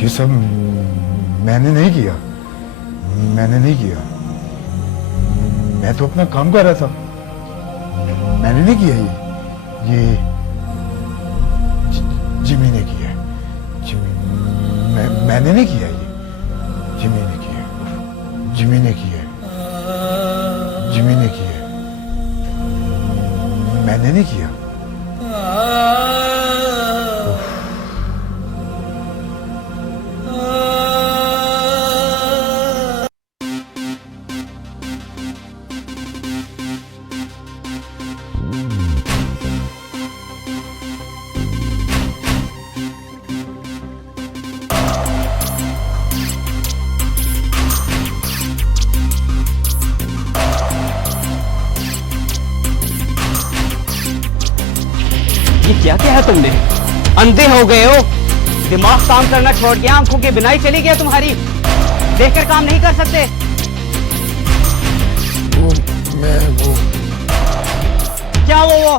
ये सब मैंने नहीं किया, मैंने नहीं किया। मैं तो अपना काम कर रहा था, मैंने नहीं किया। ये जिमी ने किया। मैंने नहीं किया। ये जिमी ने किया, जिमी ने किया, जिमी ने किया। मैंने नहीं किया। ये क्या क्या है तुमने? अंधे हो गए हो? दिमाग काम करना छोड़ के आंखों के बिना ही चली गया तुम्हारी? देखकर काम नहीं कर सकते? वो क्या वो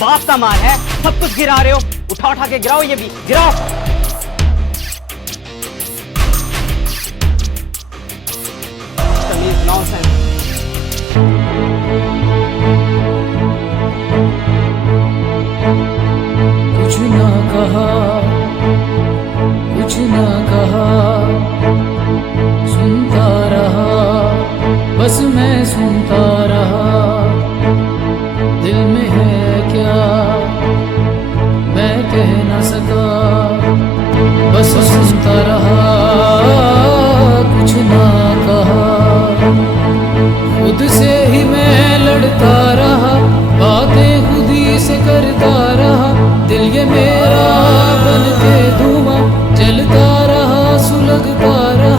बाप का माल है, सब कुछ गिरा रहे हो। उठा उठा के गिराओ, ये भी गिराओ। तमीज नॉनसेंस। कुछ ना कहा, कुछ ना कहा, सुनता रहा, बस मैं सुनता रहा। दिल में है क्या मैं कह ना सका, बस सुनता रहा, कुछ ना कहा। खुद से ही मैं लड़ता रहा, बातें खुद ही से करता रहा। दिल ये मेरा बन के धुआं जलता रहा, सुलगता रहा।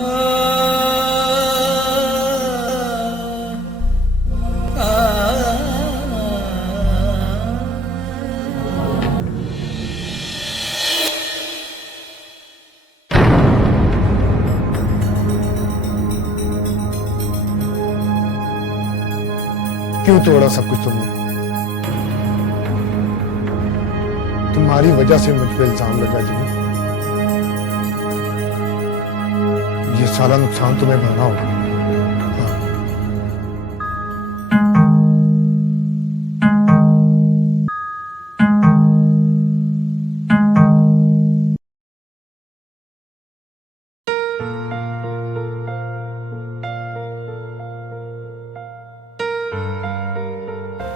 क्यों तोड़ा सब कुछ तुमने? तुम्हारी वजह से मुझ पे इल्जाम लगा जिमी। ये सारा नुकसान तुम्हें भरना होगा। हाँ।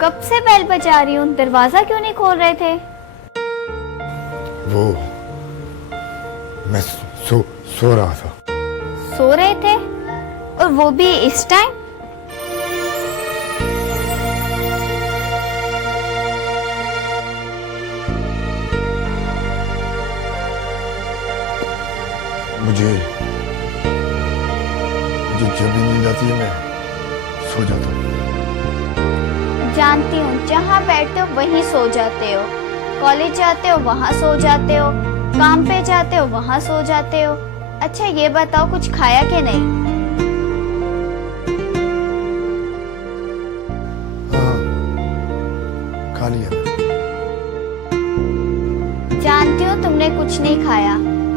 कब से बेल बजा रही हूँ, दरवाजा क्यों नहीं खोल रहे थे? वो मैं सो रहा था। सो रहे थे? और वो भी इस टाइम? मुझे जब भी नींद आती है मैं सो जाता हूँ। जानती हूँ, जहाँ बैठते हो वहीं सो जाते हो। कॉलेज जाते हो वहाँ सो जाते हो, काम पे जाते हो वहाँ सो जाते हो। अच्छा ये बताओ, कुछ खाया कि नहीं? हाँ, खा लिया। जानती हूँ तुमने कुछ नहीं खाया।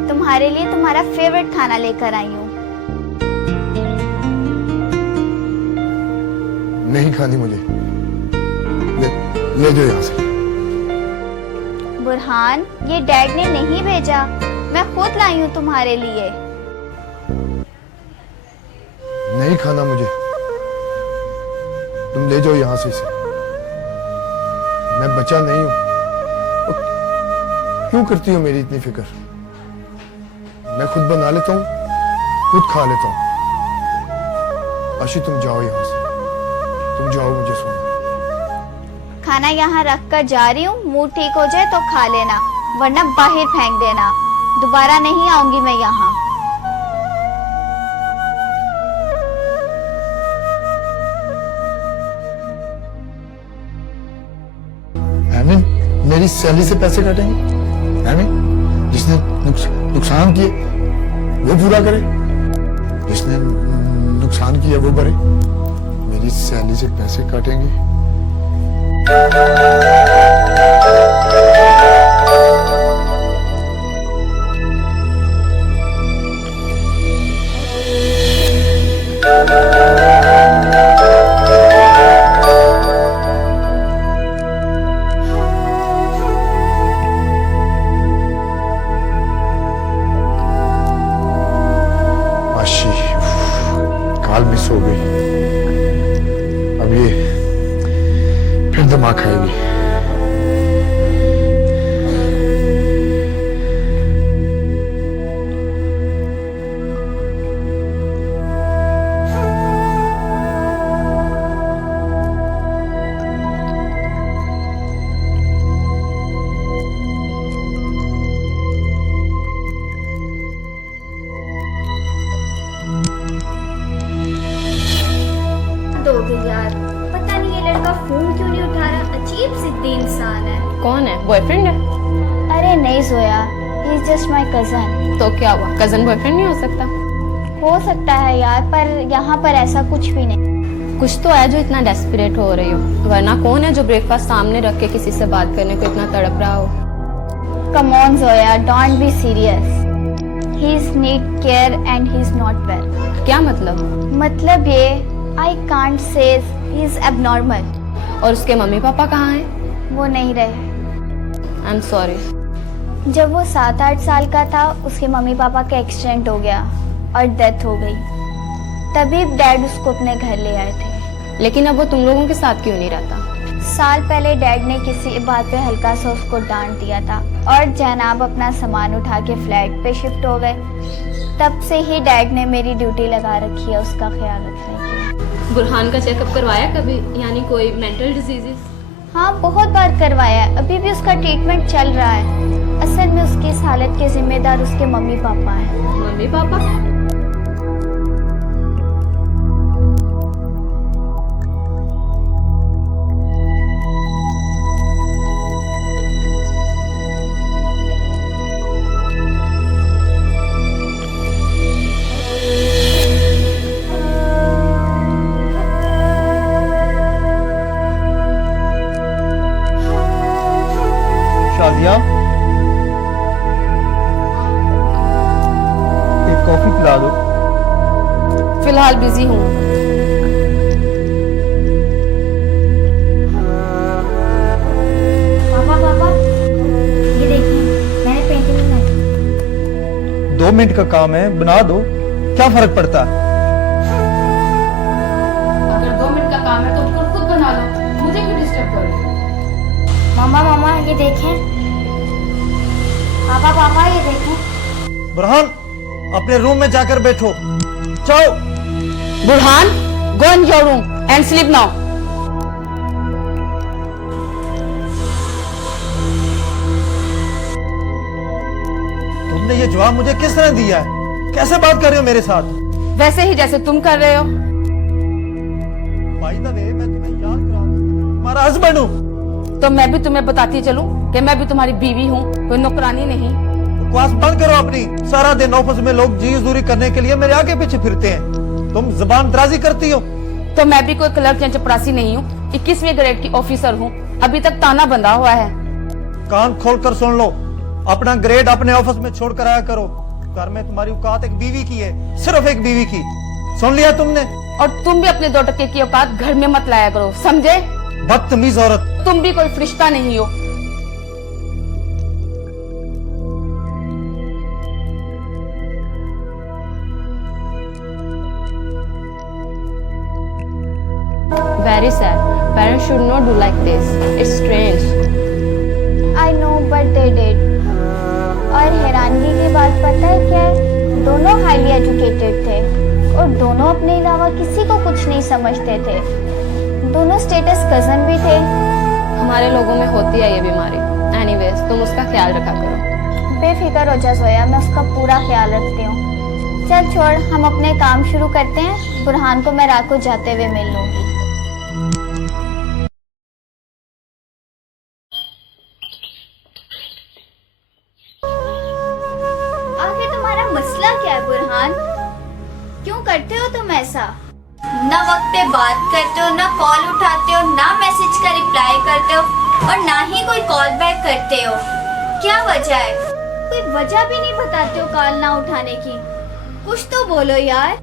तुम्हारे लिए तुम्हारा फेवरेट खाना लेकर आई हूँ। नहीं खानी मुझे, ले जाओ यहाँ से। बुरहान, ये डैड ने नहीं भेजा, मैं खुद लाई हूँ तुम्हारे लिए। नहीं खाना मुझे, तुम ले जाओ यहाँ से इसे। मैं बचा नहीं हूँ। क्यों करती हो मेरी इतनी फिक्र? मैं खुद बना लेता हूँ, खुद खा लेता हूँ। आशी तुम जाओ यहाँ से, तुम जाओ, मुझे सोना। खाना यहाँ रख कर जा रही हूँ, मूड ठीक हो जाए तो खा लेना, वरना बाहर फेंक देना। दोबारा नहीं आऊंगी मैं यहाँ। एमिन, मेरी सैलरी से पैसे काटेंगे? एमिन, जिसने नुकसान किए वो पूरा करे, जिसने नुकसान किया वो भरे। मेरी सैलरी से पैसे काटेंगे? तो माँ खाएगी। दोगे यार, पता नहीं ये लड़का फोन क्यों नहीं उठा रहा। अजीब जिद्दी इंसान है। कौन है? बॉयफ्रेंड है? अरे नहीं Zoya, he is just my cousin. तो क्या हुआ, कजन बॉयफ्रेंड नहीं हो सकता? हो सकता है यार, पर यहाँ पर ऐसा कुछ भी नहीं। कुछ तो है जो इतना डेस्परेट हो रही हो, वरना कौन है जो ब्रेकफास्ट सामने रख के किसी से बात करने को इतना तड़प रहा हो? Come on Zoya, don't be serious. He is need care and he is not well. क्या मतलब? मतलब ये, I can't say he is abnormal. और उसके मम्मी पापा कहाँ हैं? वो नहीं रहे। I am sorry. जब वो 7-8 साल का था, उसके मम्मी पापा का एक्सीडेंट हो गया और डेथ हो गई। तभी डैड उसको अपने घर ले आए थे। लेकिन अब वो तुम लोगों के साथ क्यों नहीं रहता? साल पहले डैड ने किसी बात पे हल्का सा उसको डांट दिया था और जनाब अपना सामान उठा के फ्लैट पे शिफ्ट हो गए। तब से ही डैड ने मेरी ड्यूटी लगा रखी है उसका ख्याल रखने की। बुरहान का चेकअप करवाया कभी? यानी कोई मेंटल डिजीजेस? हाँ, बहुत बार करवाया है। अभी भी उसका ट्रीटमेंट चल रहा है। असल में उसकी इस हालत के जिम्मेदार उसके मम्मी पापा हैं। Mummy papa? शाजिया, एक कॉफी पिला दो। फिलहाल बिजी हूँ। पापा, ये देखिए, मैंने पेंटिंग बनाई। 2 मिनट का काम है, बना दो, क्या फर्क पड़ता है? अगर 2 मिनट का काम है तो खुद बना लो, मुझे क्यों डिस्टर्ब कर रहे हो? मामा ये देखें। पापा ये देखें। बुरहान, अपने रूम में जाकर बैठो। जाओ। Burhan, go in your room and sleep now. तुमने ये जवाब मुझे किस तरह दिया है? कैसे बात कर रहे हो मेरे साथ? वैसे ही जैसे तुम कर रहे हो। बाय द वे, मैं तुम्हें याद करा दूं, तुम्हारा हस्बैंड हूँ। तो मैं भी तुम्हें बताती चलूं कि मैं भी तुम्हारी बीवी हूँ, कोई नौकरानी नहीं। बकवास बंद करो अपनी। सारा दिन ऑफिस में लोग जी दूरी करने के लिए मेरे आगे पीछे फिरते हैं, तुम जुबान दराजी करती हो। तो मैं भी कोई क्लर्क या चपरासी नहीं हूँ, 21वें ग्रेड की ऑफिसर हूँ। अभी तक ताना बंधा हुआ है। कान खोलकर सुन लो, अपना ग्रेड अपने ऑफिस में छोड़ कर आया करो। घर में तुम्हारी औकात एक बीवी की है, सिर्फ एक बीवी की। सुन लिया तुमने? और तुम भी अपने 2 टके की औकात घर में मत लाया करो, समझे? बदतमीज औरत। तुम भी कोई फरिश्ता नहीं हो। Very sad. Parents should not do like this. It's strange. I know, but they did. और हैरानगी की बात पता है क्या है? दोनों हाईली एजुकेटेड थे और दोनों अपने अलावा किसी को कुछ नहीं समझते थे। दोनों स्टेटस कजन भी थे। हमारे लोगों में होती है ये बीमारी। एनीवेज, तुम उसका ख्याल रखा करो। बेफिक्र हो जा जोया, मैं उसका पूरा ख्याल रखती हूँ। चल छोड़, हम अपने काम शुरू करते हैं। बुरहान को मैं रात को जाते हुए मिल लूंगी। आखिर तुम्हारा मसला क्या है बुरहान? क्यों करते हो तुम ऐसा? ना वक्त पे बात करते हो, ना कॉल उठाते हो, ना मैसेज का रिप्लाई करते हो और ना ही कोई कॉल बैक करते हो। क्या वजह है? कोई वजह भी नहीं बताते हो कॉल ना उठाने की। कुछ तो बोलो यार।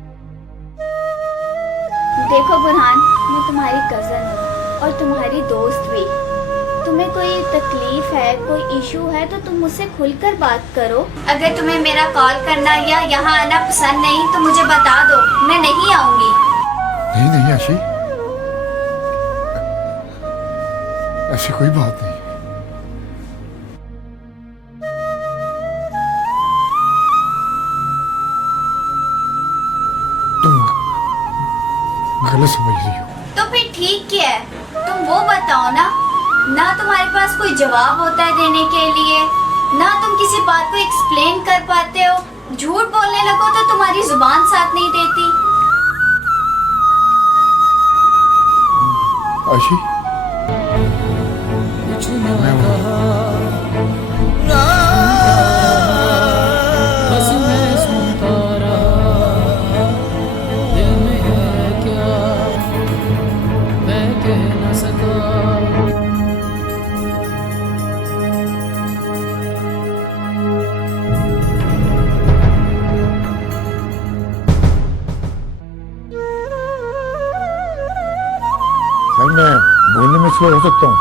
देखो बुरहान, मैं तुम्हारी कजन हूँ और तुम्हारी दोस्त भी। तुम्हें कोई तकलीफ है, कोई इशू है तो तुम मुझसे खुलकर बात करो। अगर तुम्हें मेरा कॉल करना या यहाँ आना पसंद नहीं तो मुझे बता दो, मैं नहीं आऊंगी। नहीं आशी, ऐसी कोई बात नहीं। तुम गलत समझ रही हो। तो फिर ठीक क्या है? तुम वो बताओ ना। ना तुम्हारे पास कोई जवाब होता है देने के लिए, ना तुम किसी बात को एक्सप्लेन कर पाते हो। झूठ बोलने लगो तो तुम्हारी जुबान साथ नहीं देती। आशी, कुछ ना कहा, बस मैं सुनता रहा। दिल में है क्या मैं कह न सका। सर मैं बोलने में स्लो हो सकता हूँ,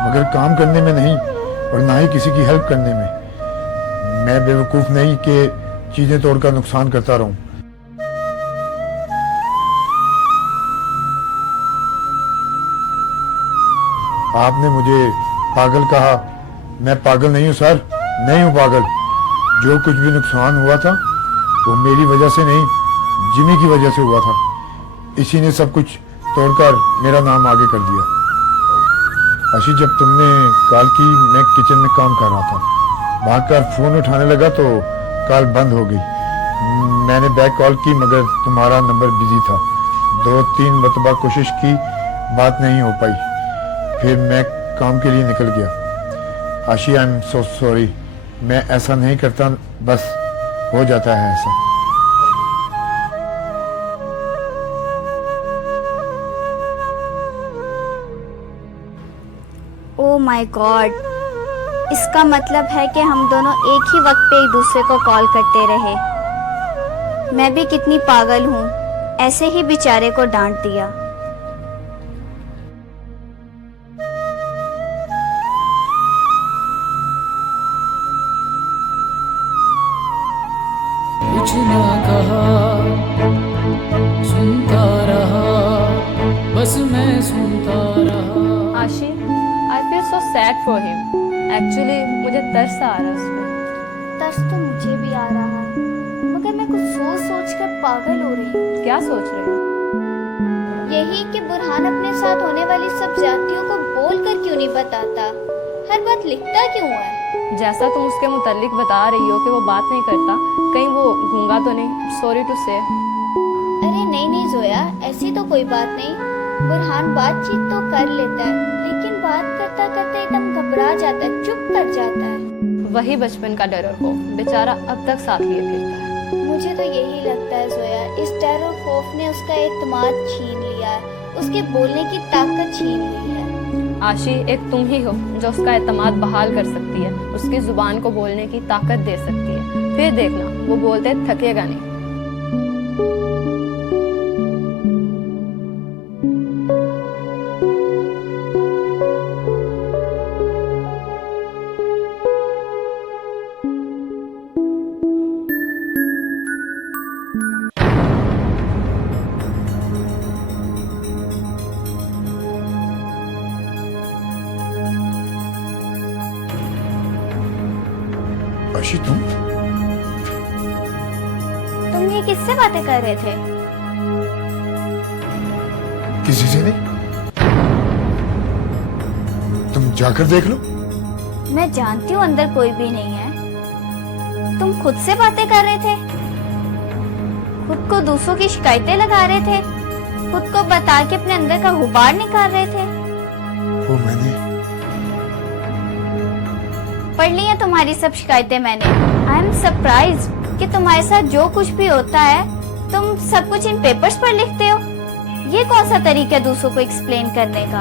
मगर काम करने में नहीं, और ना ही किसी की हेल्प करने में। मैं बेवकूफ नहीं कि चीजें तोड़कर नुकसान करता रहूं। आपने मुझे पागल कहा। मैं पागल नहीं हूं सर, नहीं हूं पागल। जो कुछ भी नुकसान हुआ था वो मेरी वजह से नहीं, जिमी की वजह से हुआ था। इसी ने सब कुछ तोड़कर मेरा नाम आगे कर दिया। आशी, जब तुमने कॉल की मैं किचन में काम कर रहा था, भागकर फोन उठाने लगा तो कॉल बंद हो गई। मैंने बैक कॉल की मगर तुम्हारा नंबर बिजी था। 2-3 मरतबा कोशिश की, बात नहीं हो पाई। फिर मैं काम के लिए निकल गया। आशी, आई एम सो सॉरी। मैं ऐसा नहीं करता, बस हो जाता है ऐसा। ओह माय गॉड, इसका मतलब है कि हम दोनों एक ही वक्त पे एक दूसरे को कॉल करते रहे। मैं भी कितनी पागल हूँ, ऐसे ही बेचारे को डांट दिया। कुछ ना कहा, सुनता रहा, बस मैं सुनता रहा। आशी, I feel so sad for him. Actually मुझे तरस आ रहा है उस पर। तरस तो मुझे भी आ रहा है, मगर मैं कुछ सोच सोच कर पागल हो रही हूँ। क्या सोच रहे हो? यही कि बुरहान अपने साथ होने वाली सब ज्यादतियों को बोल कर क्यों नहीं बताता, हर बात लिखता क्यों है? जैसा तुम उसके मुतालिक बता रही हो कि वो बात नहीं करता, कहीं वो गूंगा तो नहीं? सॉरी टू से। अरे नहीं नहीं जोया, ऐसी तो कोई बात नहीं। बुरहान बातचीत तो कर लेता है, लेकिन बात करता करता एकदम घबरा जाता है, चुप कर जाता है। वही बचपन का डर और खौफ, बेचारा अब तक साथ लिए फिरता है। मुझे तो यही लगता है जोया, इस डर और खौफ ने उसका एतमाद छीन लिया है, उसके बोलने की ताकत छीन ली है। आशी, एक तुम ही हो जो उसका एतमाद बहाल कर सकती है, उसकी जुबान को बोलने की ताकत दे सकती है। फिर देखना, वो बोलते थकेगा नहीं। आशी, तुम ये किससे बातें कर रहे थे? किसी से नहीं। तुम जाकर देख लो। मैं जानती हूँ अंदर कोई भी नहीं है। तुम खुद से बातें कर रहे थे, खुद को दूसरों की शिकायतें लगा रहे थे, खुद को बता के अपने अंदर का गुबार निकाल रहे थे। वो मैंने पढ़ ली है तुम्हारी सब शिकायतें मैंने। आई एम सरप्राइज कि तुम्हारे साथ जो कुछ भी होता है तुम सब कुछ इन पेपर्स पर लिखते हो। ये कौन सा तरीका है दूसरों को एक्सप्लेन करने का?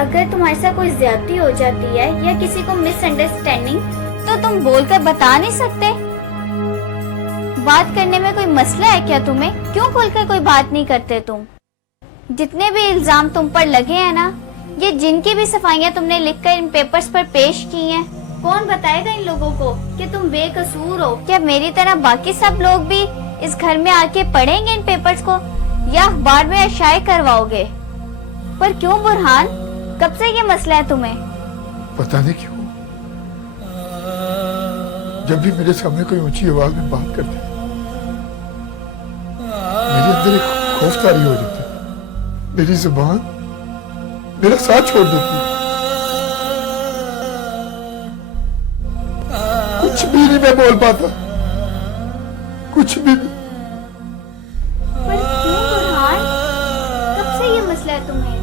अगर तुम्हारे साथ कोई ज्यादती हो जाती है या किसी को मिसअंडरस्टैंडिंग, तो तुम बोलकर बता नहीं सकते? बात करने में कोई मसला है क्या तुम्हें? क्यों खुलकर कोई बात नहीं करते तुम? जितने भी इल्जाम तुम पर लगे हैं ना, ये जिनकी भी सफाइयां तुमने लिखकर इन पेपर्स पर पेश की हैं, कौन बताएगा इन लोगों को कि तुम बेकसूर हो? क्या मेरी तरह बाकी सब लोग भी इस घर में आके पढ़ेंगे इन पेपर्स को, या अखबार में शाये करवाओगे? पर क्यों बुरहान, कब से ये मसला है तुम्हें? पता नहीं क्यों जब भी मेरे सामने कोई ऊंची आवाज में बात करती है मेरे अंदर एक खौफ तारी हो जाता है। मेरी जुबान मेरा साथ छोड़ देती है। कुछ भी नहीं मैं बोल पाता, कुछ भी नहीं। पर क्यों बुरहान? कब से ये मसला है तुम्हें?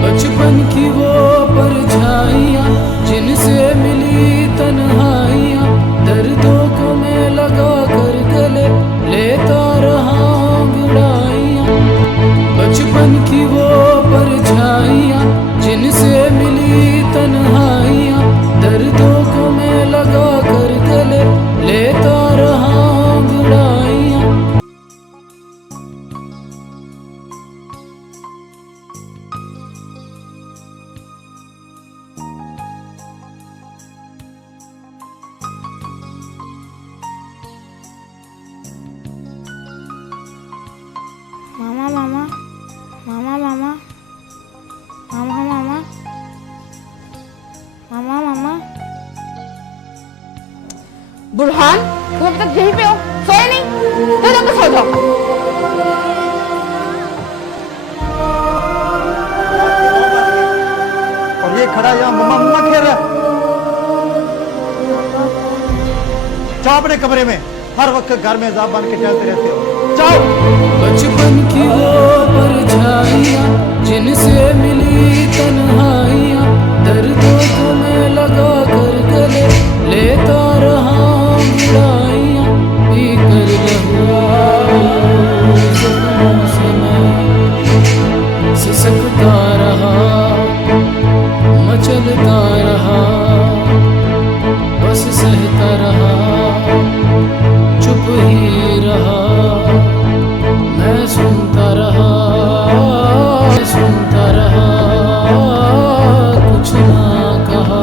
बचपन की वो परछाइयाँ जिनसे मिली तन्हाइयाँ, दर्दों को मैं लगा कर गले लेता रहा अंगड़ाइयाँ। बचपन की वो परछाइयाँ जिनसे मिली तन्हाइयाँ, दर्दों को मैं लगा कर गले लेता रहा अंगड़ाइयाँ। मामा मामा मामा मामा मामा मामा मामा मामा। बुरहान, तुम अभी तक यहीं पे हो, सोए नहीं? तो जब सो जाओ। और ये खड़ा यहाँ मम्मा मम्मा खेल रहा है। जाओ अपने कमरे में, हर वक्त घर में जाब बन के टहलते रहते हो। जाओ। बचपन की वो परछाइयाँ जिनसे मिली तन्हाइयाँ, दर्दों को मैं लगा कर गले लेता रहा अंगड़ाइयाँ। पीकर लहू ज़ख्मों से मैं सिसकता रहा, मचलता रहा, बस सहता रहा, चुप ही रहा। मैं सुनता रहा, सुनता रहा, कुछ ना कहा,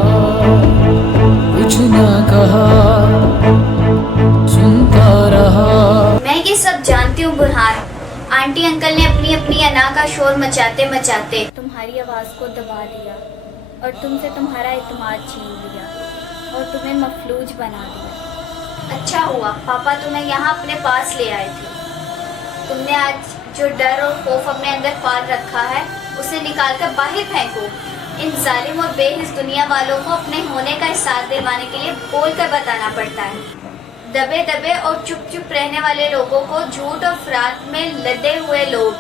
कुछ ना कहा, सुनता रहा। मैं ये सब जानती हूँ बुरहान। आंटी अंकल ने अपनी अपनी अना का शोर मचाते मचाते तुम्हारी आवाज को दबा दिया और तुमसे तुम्हारा इत्मीनान छीन लिया और तुम्हें मफलूज बना दिया। अच्छा हुआ पापा तुम्हें यहाँ अपने पास ले आए थे। तुमने आज जो डर और खौफ अपने अंदर पाल रखा है उसे निकाल कर बाहर फेंको। इन जालिम और बेहिस दुनिया वालों को अपने होने का एहसास दिलवाने के लिए बोल कर बताना पड़ता है। दबे दबे और चुप चुप रहने वाले लोगों को झूठ और फराड में लदे हुए लोग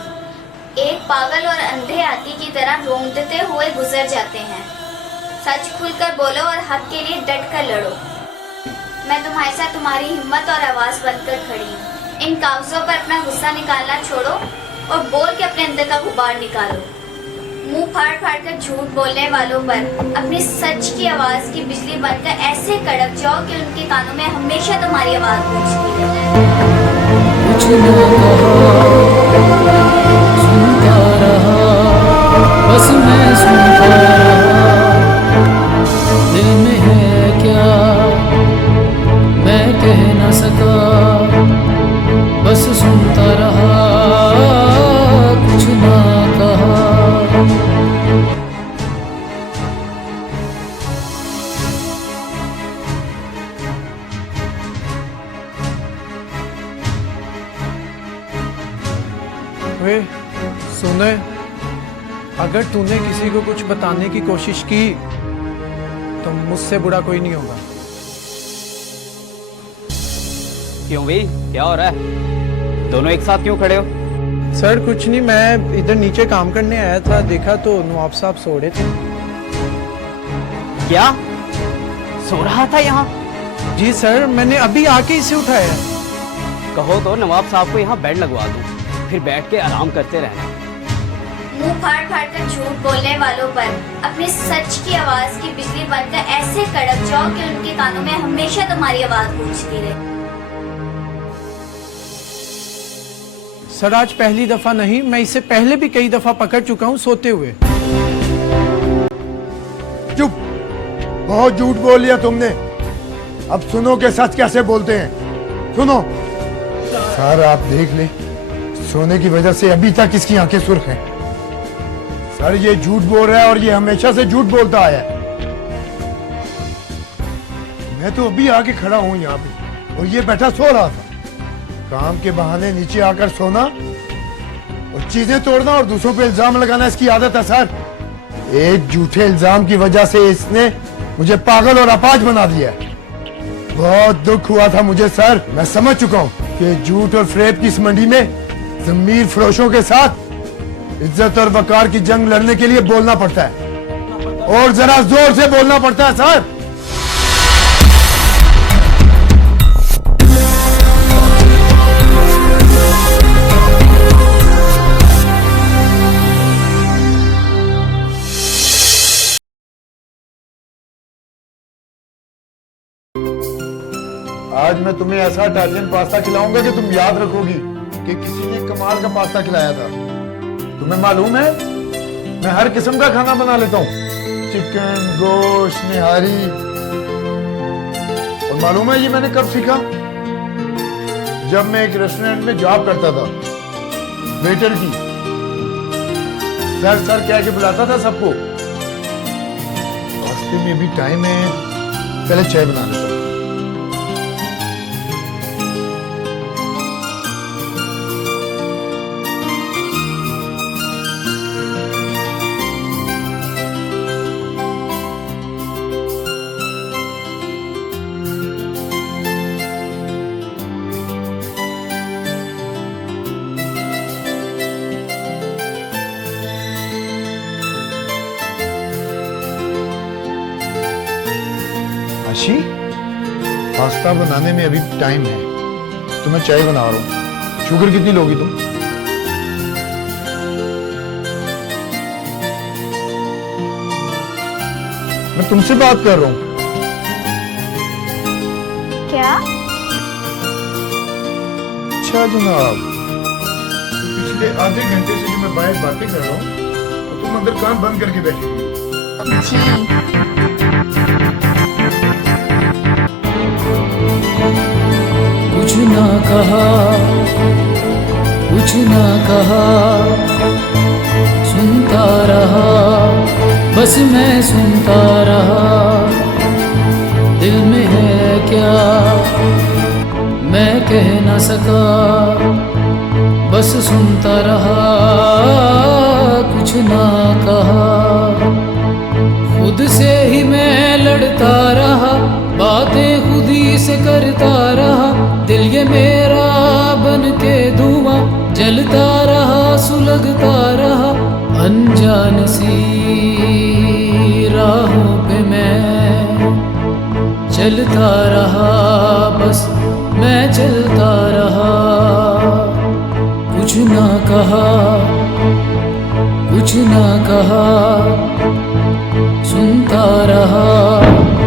एक पागल और अंधे हाथी की तरह रोंदते हुए गुजर जाते हैं। सच खुलकर बोलो और हक के लिए डट कर लड़ो। मैं तुम्हारे साथ तुम्हारी हिम्मत और आवाज़ बनकर खड़ी हूँ। इन कागजों पर अपना गुस्सा निकालना छोड़ो और बोल के अपने अंदर का गुबार निकालो। मुंह फाड़ फाड़ कर झूठ बोलने वालों पर अपनी सच की आवाज़ की बिजली बनकर ऐसे कड़क जाओ कि उनके कानों में हमेशा तुम्हारी आवाज़ गूंजती रहे। कुछ ना कहा, सुनता रहा, बस मैं सुनता रहा। दिल में है क्या मैं कह ना सका, बस सुनता रहा, कुछ ना कहा। वे सुने, अगर तूने किसी को कुछ बताने की कोशिश की तो मुझसे बुरा कोई नहीं होगा। क्यों भी क्या हो रहा है? दोनों एक साथ क्यों खड़े हो? सर कुछ नहीं, मैं इधर नीचे काम करने आया था, देखा तो नवाब साहब सो रहे थे। क्या सो रहा था यहाँ? जी सर, मैंने अभी आके इसे उठाया। कहो तो नवाब साहब को यहाँ बेड लगवा दूं, फिर बैठ के आराम करते रहना। मुंह फाड़ फाड़ कर झूठ बोलने वालों पर अपनी सच की आवाज़ की बिजली बनकर ऐसे कड़क जाओ कि उनके कानों में हमेशा तुम्हारी आवाज़ गूंजती रहे। सर आज पहली दफा नहीं, मैं इसे पहले भी कई दफा पकड़ चुका हूँ सोते हुए। चुप, बहुत झूठ बोल लिया तुमने। अब सुनो के सच कैसे बोलते हैं। सुनो सर, आप देख ले, सोने की वजह से अभी तक इसकी आंखें सुर्ख हैं। सर ये झूठ बोल रहा है और ये हमेशा से झूठ बोलता आया है। मैं तो अभी आके खड़ा हूं यहाँ पे और ये बैठा सो रहा था। काम के बहाने नीचे आकर सोना और चीजें तोड़ना और दूसरों पे इल्जाम लगाना इसकी आदत है सर। एक झूठे इल्जाम की वजह से इसने मुझे पागल और अपाज बना दिया है। बहुत दुख हुआ था मुझे सर। मैं समझ चुका हूँ कि झूठ और फ्रेब की इस मंडी में जमीर फरोशों के साथ इज्जत और वकार की जंग लड़ने के लिए बोलना पड़ता है और जरा जोर से बोलना पड़ता है सर। आज मैं तुम्हें ऐसा इटालियन पास्ता खिलाऊंगा कि तुम याद रखोगी कि किसी ने कमाल का पास्ता खिलाया था। तुम्हें मालूम है मैं हर किस्म का खाना बना लेता हूँ, चिकन, गोश्त, निहारी। और मालूम है ये मैंने कब सीखा? जब मैं एक रेस्टोरेंट में जॉब करता था, वेटर की। सर सर कह के बुलाता था सबको। रास्ते में भी टाइम है, पहले चाय बना लेता हूँ। आशी, पास्ता बनाने में अभी टाइम है, तो मैं चाय बना रहा हूँ। शुगर कितनी लोगी तुम? मैं तुमसे बात कर रहा हूँ। क्या? अच्छा जनाब, पिछले आधे घंटे से जो मैं बाहर बातें कर रहा हूँ तो तुम अंदर कान बंद करके बैठी हुई। जी कुछ ना कहा, कुछ ना कहा, सुनता रहा, बस मैं सुनता रहा। दिल में है क्या मैं कह ना सका, बस सुनता रहा, कुछ ना कहा। खुद से ही मैं लड़ता रहा, बातें खुद ही से करता रहा। दिल ये मेरा बन के धुआं जलता रहा, सुलगता रहा। अनजान सी राहों पे मैं चलता रहा, बस मैं चलता रहा। कुछ ना कहा, कुछ ना कहा,